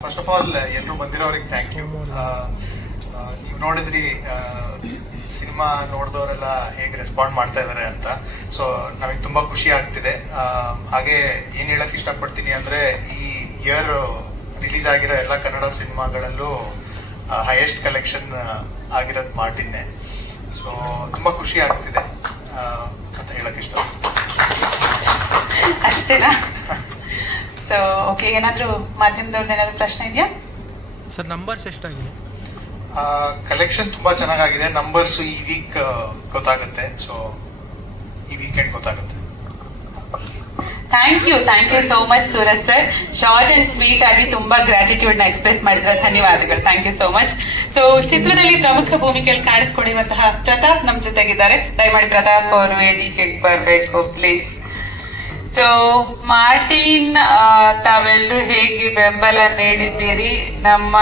First of all ಎಲ್ಲರೂ ಬಂದಿರೋರಿಗೆ thank you ನೀವು ನೋಡಿದ್ರಿ ಸಿನಿಮಾ ನೋಡಿದವರೆಲ್ಲ ಹೇಗೆ ರೆಸ್ಪಾಂಡ್ ಮಾಡ್ತಾ ಇದ್ದಾರೆ ಅಂತ. ಸೊ ನಮಗೆ ತುಂಬಾ ಖುಷಿ ಆಗ್ತಿದೆ. ಆ, ಹಾಗೆ ಏನು ಹೇಳಕ್ ಇಷ್ಟಪಡ್ತೀನಿ ಅಂದ್ರೆ ಈ ಇಯರ್ ರಿಲೀಸ್ ಆಗಿರೋ ಎಲ್ಲ ಕನ್ನಡ ಸಿನಿಮಾಗಳಲ್ಲೂ ಹೈಯೆಸ್ಟ್ ಕಲೆಕ್ಷನ್ ಆಗಿರೋದು ಮಾರ್ಟಿನ್ನೆ ಸೊ ತುಂಬಾ ಖುಷಿ ಆಗ್ತಿದೆ ಅಂತ ಹೇಳಕ್ ಇಷ್ಟ ಅಷ್ಟೇನಾ? ಸೊ ಓಕೆ ಏನಾದರೂ ಮಾಧ್ಯಮದವ್ರದ್ದು ಏನಾದರೂ ಪ್ರಶ್ನೆ ಇದೆಯಾ? ಸರ್ ನಂಬರ್ಸ್ ಎಷ್ಟಾಗಿದೆ? ಕಲೆಕ್ಷನ್ ತುಂಬಾ ಚೆನ್ನಾಗಿದೆ ನಂಬರ್ಸ್ ಈ ವೀಕ್ ಗೊತ್ತಾಗುತ್ತೆ. ಸೊ ಈ ವೀಕೆಂಡ್ ಗೊತ್ತಾಗುತ್ತೆ. Thank you thank you so much Suraj sir short and sweet ಆಗಿ ತುಂಬಾ ಗ್ರಾಟಿಟ್ಯೂಡ್ನ ಎಕ್ಸ್ಪ್ರೆಸ್ ಮಾಡಿದ್ರೆ. ಧನ್ಯವಾದಗಳು. Thank you so much so ಚಿತ್ರದಲ್ಲಿ ಪ್ರಮುಖ ಭೂಮಿಕೆಯಲ್ಲಿ ಕಾಣಿಸ್ಕೊಂಡಿರುವಂತಹ ಪ್ರತಾಪ್ ನಮ್ಮ ಜೊತೆಗಿದ್ದಾರೆ. ದಯಮಾಡಿ ಪ್ರತಾಪ್ ಅವರು ವೇದಿಕೆ ಬರಬೇಕು ಪ್ಲೀಸ್ ಸೊ ಮಾರ್ಟಿನ್ ತಾವೆಲ್ಲರೂ ಹೇಗೆ ಬೆಂಬಲ ನೀಡಿದ್ದೀರಿ? ನಮ್ಮ